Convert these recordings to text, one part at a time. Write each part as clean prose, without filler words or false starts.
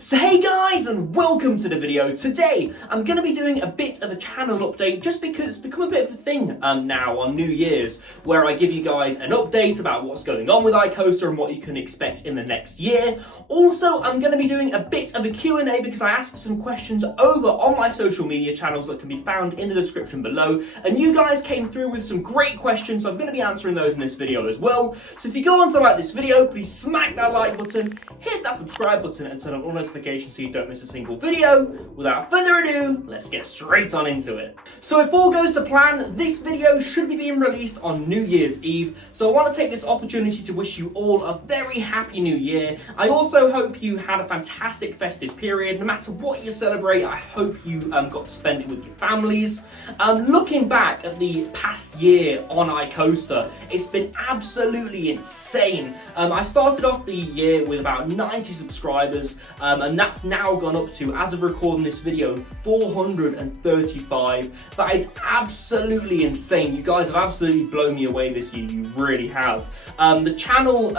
So hey guys, and welcome to the video. Today I'm going to be doing a bit of a channel update just because it's become a bit of a thing now on New Year's, where I give you guys an update about what's going on with iCoaster and what you can expect in the next year. Also, I'm going to be doing a bit of a Q&A because I asked for some questions over on my social media channels that can be found in the description below, and you guys came through with some great questions, so I'm going to be answering those in this video as well. So if you go on to like this video, please smack that like button, hit that subscribe button and turn on all notifications so you don't miss a single video. Without further ado, let's get straight on into it. So if all goes to plan, this video should be being released on New Year's Eve, so I want to take this opportunity to wish you all a very happy new year. I also hope you had a fantastic festive period. No matter what you celebrate, I hope you got to spend it with your families. Looking back at the past year on iCoaster, it's been absolutely insane. I started off the year with about 90 subscribers, and that's now gone up to, as of recording this video, 435. That is absolutely insane. You guys have absolutely blown me away this year, you really have. The channel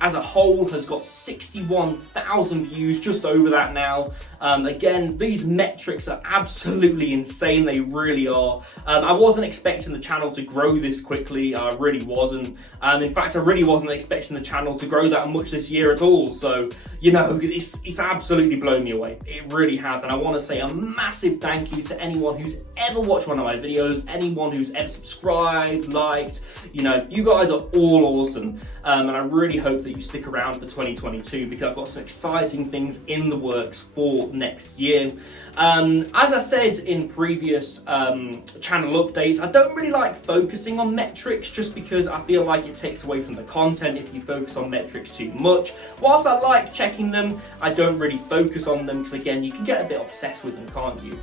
as a whole has got 61,000 views, just over that now. Again, these metrics are absolutely insane, they really are. I wasn't expecting the channel to grow this quickly, I really wasn't. In fact, I really wasn't expecting the channel to grow that much this year at all, so, you know, it's absolutely blown me away. It really has, and I want to say a massive thank you to anyone who's ever watched one of my videos, anyone who's ever subscribed, liked. You know, you guys are all awesome, and I really hope that you stick around for 2022 because I've got some exciting things in the works for next year. As I said in previous channel updates, I don't really like focusing on metrics just because I feel like it takes away from the content if you focus on metrics too much. Whilst I like checking them, I don't really focus on them because, again, you can get a bit obsessed with them, can't you?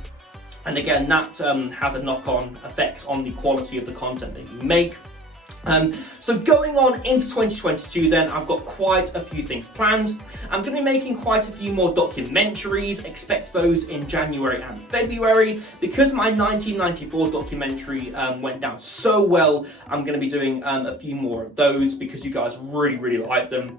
And again, that has a knock-on effect on the quality of the content that you make. So going on into 2022 then, I've got quite a few things planned. I'm going to be making quite a few more documentaries, expect those in January and February. Because my 1994 documentary went down so well, I'm going to be doing a few more of those because you guys really like them.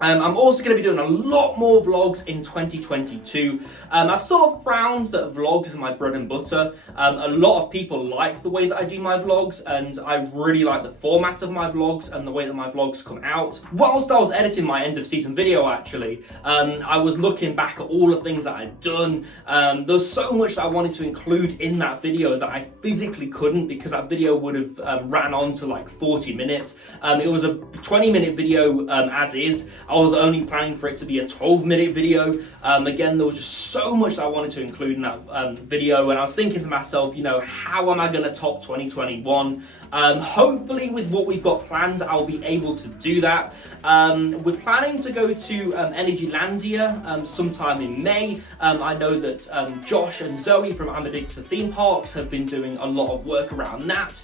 I'm also going to be doing a lot more vlogs in 2022. I've sort of frowned that vlogs is my bread and butter. A lot of people like the way that I do my vlogs, and I really like the format of my vlogs and the way that my vlogs come out. Whilst I was editing my end of season video, actually, I was looking back at all the things that I'd done. There was so much that I wanted to include in that video that I physically couldn't because that video would have ran on to like 40 minutes. It was a 20-minute video as is. I was only planning for it to be a 12-minute video. Again, there was just so much that I wanted to include in that video, and I was thinking to myself, you know, how am I going to top 2021? Hopefully with what we've got planned, I'll be able to do that. We're planning to go to Energylandia sometime in May. I know that Josh and Zoe from I'm Addicted to Theme Parks have been doing a lot of work around that.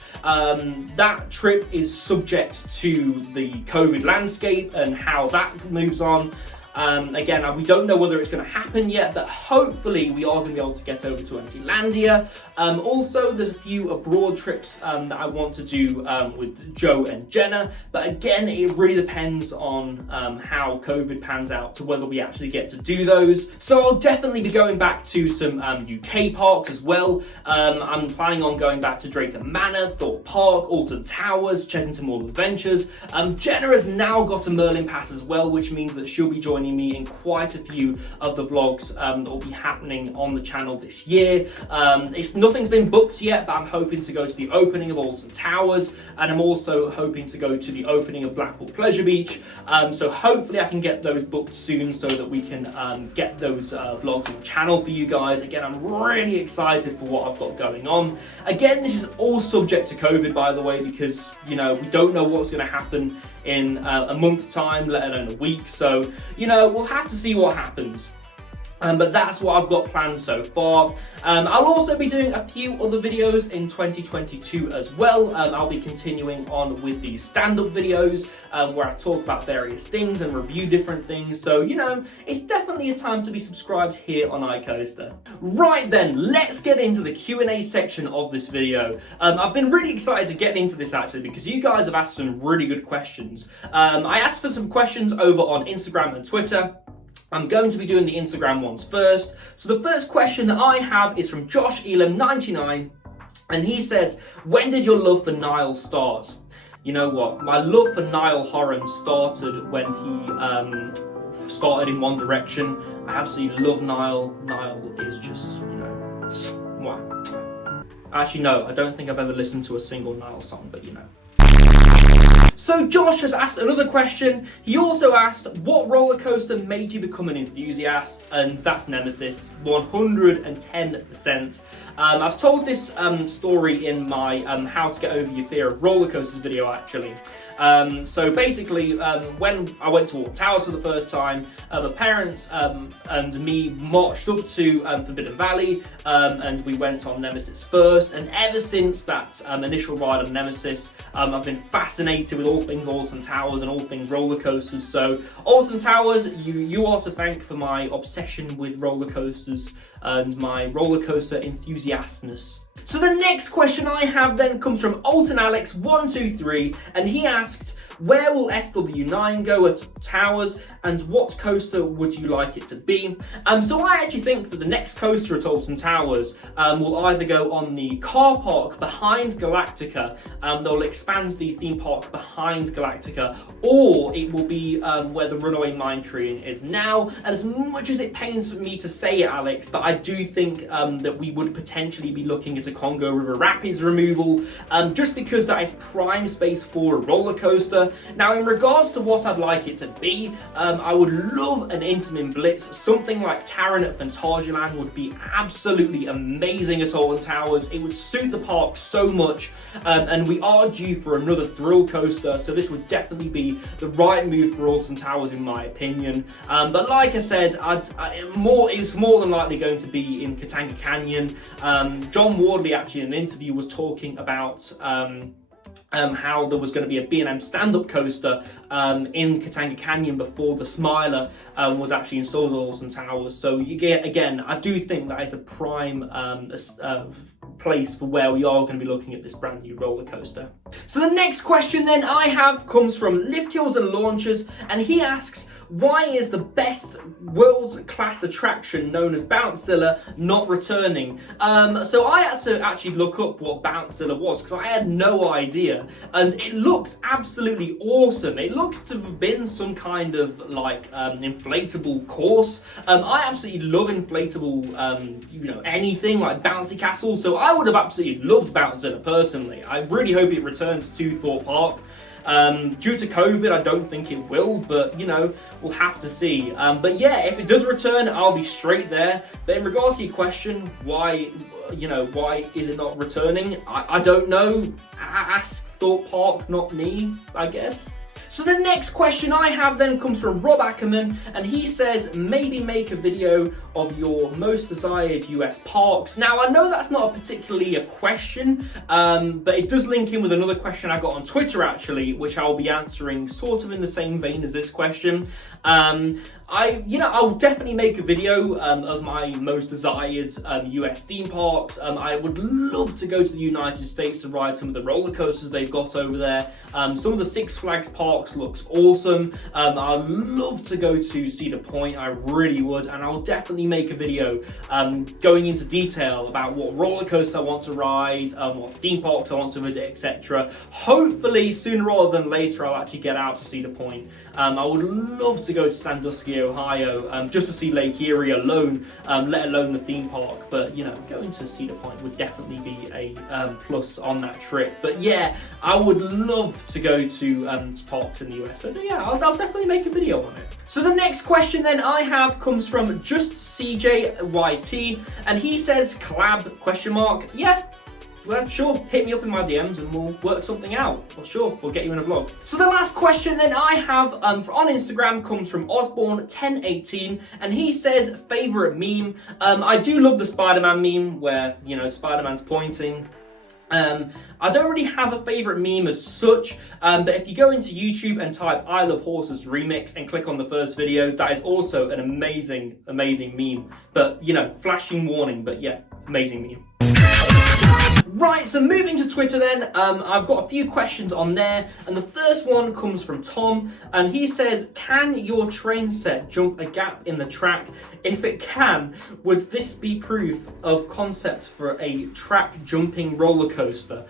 That trip is subject to the COVID landscape and how that moves on. Again, we don't know whether it's going to happen yet, but hopefully we are going to be able to get over to Energylandia. Also, there's a few abroad trips that I want to do with Joe and Jenna, but again, it really depends on how COVID pans out to whether we actually get to do those. So I'll definitely be going back to some UK parks as well. I'm planning on going back to Drayton Manor, Thorpe Park, Alton Towers, Chessington Mall Adventures. Jenna has now got a Merlin Pass as well, which means that she'll be joining me in quite a few of the vlogs that will be happening on the channel this year. Nothing's been booked yet, but I'm hoping to go to the opening of Alton Towers, and I'm also hoping to go to the opening of Blackpool Pleasure Beach. So hopefully I can get those booked soon so that we can get those vlogs on the channel for you guys. Again, I'm really excited for what I've got going on. Again, this is all subject to COVID, by the way, because, you know, we don't know what's going to happen in a month's time, let alone a week. So, you know, we'll have to see what happens. But that's what I've got planned so far. I'll also be doing a few other videos in 2022 as well. I'll be continuing on with these stand-up videos where I talk about various things and review different things. So, you know, it's definitely a time to be subscribed here on iCoaster. Right then, let's get into the Q&A section of this video. I've been really excited to get into this actually because you guys have asked some really good questions. I asked for some questions over on Instagram and Twitter. I'm going to be doing the Instagram ones first. So the first question that I have is from Josh Elam 99, and he says, when did your love for Niall start? You know what, my love for Niall Horan started when he started in One Direction. I absolutely love Niall. Niall is just, you know, wow. Actually, no, I don't think I've ever listened to a single Niall song, but you know. So Josh has asked another question. He also asked, what roller coaster made you become an enthusiast? And that's Nemesis, 110%. I've told this story in my How to Get Over Your Fear of Roller Coasters video, actually. So basically, when I went to Alton Towers for the first time, my parents and me marched up to Forbidden Valley, and we went on Nemesis first. And ever since that initial ride on Nemesis, I've been fascinated with all things Alton Towers and all things roller coasters. So Alton Towers, you are to thank for my obsession with roller coasters and my roller coaster enthusiastness. So the next question I have then comes from Alton Alex 123, and he asked, where will SW9 go at Towers, and what coaster would you like it to be? So I actually think that the next coaster at Alton Towers will either go on the car park behind Galactica, they'll expand the theme park behind Galactica, or it will be where the Runaway Mine Train is now. And as much as it pains me to say it, Alex, but I do think that we would potentially be looking at a Congo River Rapids removal, just because that is prime space for a roller coaster. Now, in regards to what I'd like it to be, I would love an Intamin Blitz. Something like Taron at Phantasialand would be absolutely amazing at Alton Towers. It would suit the park so much, and we are due for another thrill coaster, so this would definitely be the right move for Alton Towers, in my opinion. But like I said, it's more than likely going to be in Katanga Canyon. John Wardley, actually, in an interview, was talking about how there was going to be a B&M stand-up coaster in Katanga Canyon before the Smiler was actually installed at Alton Towers. So you get, again, I do think that is a prime place for where we are going to be looking at this brand new roller coaster. So the next question then I have comes from Lift Hills and Launchers, and he asks, why is the best world-class attraction known as Bouncezilla not returning? So I had to actually look up what Bouncezilla was, because I had no idea, and it looked absolutely awesome. It looks to have been some kind of like inflatable course. I absolutely love inflatable, you know, anything like bouncy castles, so I would have absolutely loved Bouncezilla personally. I really hope it returns to Thorpe Park. Due to COVID, I don't think it will, but you know, we'll have to see. But yeah, if it does return, I'll be straight there. But in regards to your question, why is it not returning? I don't know. Ask Thorpe Park, not me, I guess. So the next question I have then comes from Rob Ackerman, and he says, maybe make a video of your most desired US parks. Now, I know that's not particularly a question, but it does link in with another question I got on Twitter, actually, which I'll be answering sort of in the same vein as this question. I'll definitely make a video of my most desired US theme parks. I would love to go to the United States to ride some of the roller coasters they've got over there. Some of the Six Flags parks looks awesome. I'd love to go to Cedar Point, I really would, and I'll definitely make a video going into detail about what roller coasters I want to ride, what theme parks I want to visit, etc. Hopefully, sooner rather than later, I'll actually get out to Cedar Point. I would love to go to Sandusky, Ohio, just to see Lake Erie alone, let alone the theme park. But you know, going to Cedar Point would definitely be a plus on that trip. But yeah, I would love to go to parks in the US. So yeah, I'll definitely make a video on it. So the next question then I have comes from Just CJYT, and he says, collab ? Yeah. Well, sure, hit me up in my DMs and we'll work something out. Well, sure, we'll get you in a vlog. So the last question then I have on Instagram comes from Osborne1018, and he says, favorite meme. I do love the Spider-Man meme where, you know, Spider-Man's pointing. I don't really have a favourite meme as such, but if you go into YouTube and type I Love Horses Remix and click on the first video, that is also an amazing, amazing meme. But, you know, flashing warning, but yeah, amazing meme. Right, so moving to Twitter then, I've got a few questions on there, and the first one comes from Tom, and he says, can your train set jump a gap in the track? If it can, would this be proof of concept for a track jumping roller coaster?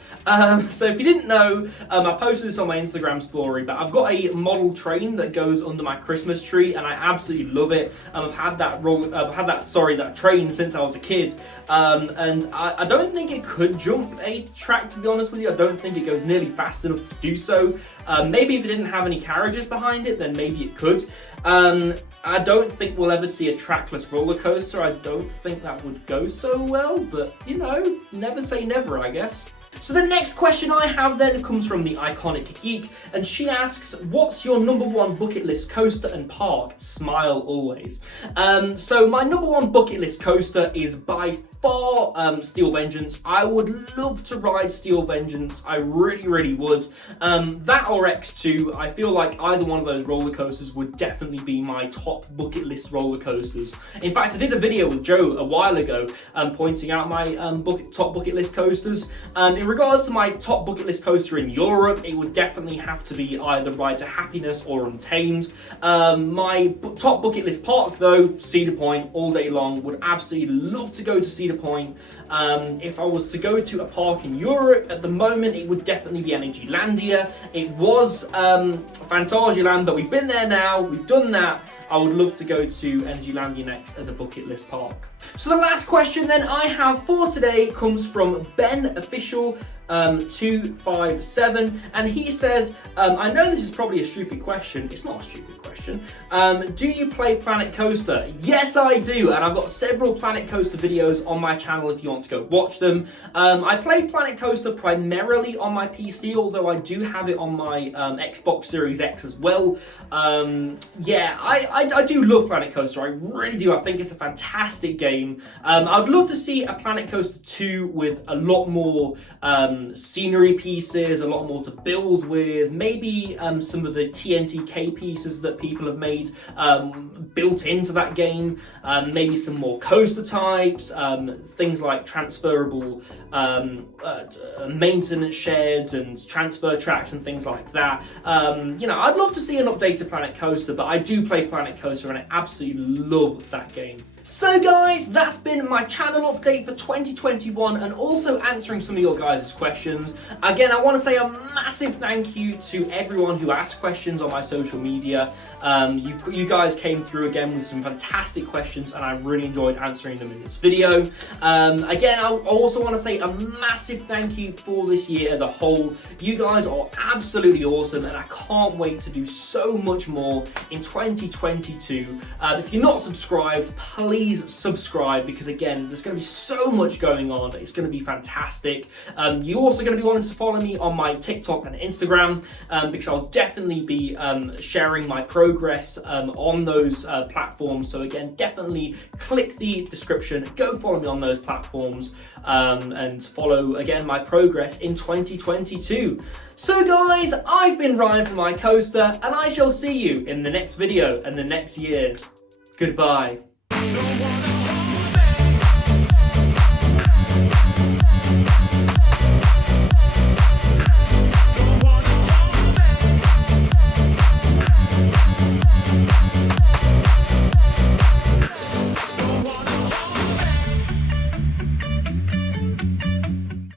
So if you didn't know, I posted this on my Instagram story, but I've got a model train that goes under my Christmas tree, and I absolutely love it. I've had that train since I was a kid, and I don't think it could jump a track, to be honest with you. I don't think it goes nearly fast enough to do so. Maybe if it didn't have any carriages behind it, then maybe it could. I don't think we'll ever see a trackless roller coaster. I don't think that would go so well, but you know, never say never, I guess. So the next question I have then comes from the Iconic Geek, and she asks, what's your number one bucket list coaster and park? Smile always. So my number one bucket list coaster is by far Steel Vengeance. I would love to ride Steel Vengeance. I really would. That or X2. I feel like either one of those roller coasters would definitely be my top bucket list roller coasters. In fact, I did a video with Joe a while ago pointing out my top bucket list coasters. In regards to my top bucket list coaster in Europe, it would definitely have to be either Ride to Happiness or Untamed. My top bucket list park though, Cedar Point, all day long. Would absolutely love to go to Cedar Point. If I was to go to a park in Europe at the moment, it would definitely be Energylandia. It was Phantasialand, but we've been there now, we've done that. I would love to go to Energylandia next as a bucket list park. So the last question then I have for today comes from Ben Official 257, and he says, I know this is probably a stupid question. It's not a stupid question. Do you play Planet Coaster? Yes, I do, and I've got several Planet Coaster videos on my channel if you want to go watch them. I play Planet Coaster primarily on my PC, although I do have it on my Xbox Series X as well. Yeah, I do love Planet Coaster. I really do. I think it's a fantastic game. I'd love to see a Planet Coaster 2 with a lot more scenery pieces, a lot more to build with, maybe some of the TNT-K pieces that people have made built into that game, maybe some more coaster types, things like transferable maintenance sheds and transfer tracks and things like that. You know, I'd love to see an updated Planet Coaster, but I do play Planet Coaster and I absolutely love that game. So guys, that's been my channel update for 2021 and also answering some of your guys' questions. Again, I want to say a massive thank you to everyone who asked questions on my social media. You guys came through again with some fantastic questions and I really enjoyed answering them in this video. Again, I also want to say a massive thank you for this year as a whole. You guys are absolutely awesome and I can't wait to do so much more in 2022. If you're not subscribed, please subscribe, because again, there's going to be so much going on. It's going to be fantastic. You're also going to be wanting to follow me on my TikTok and Instagram, because I'll definitely be sharing my progress on those platforms. So again, definitely click the description, go follow me on those platforms, and follow again my progress in 2022. So guys, I've been Ryan from iCoaster, and I shall see you in the next video and the next year. Goodbye.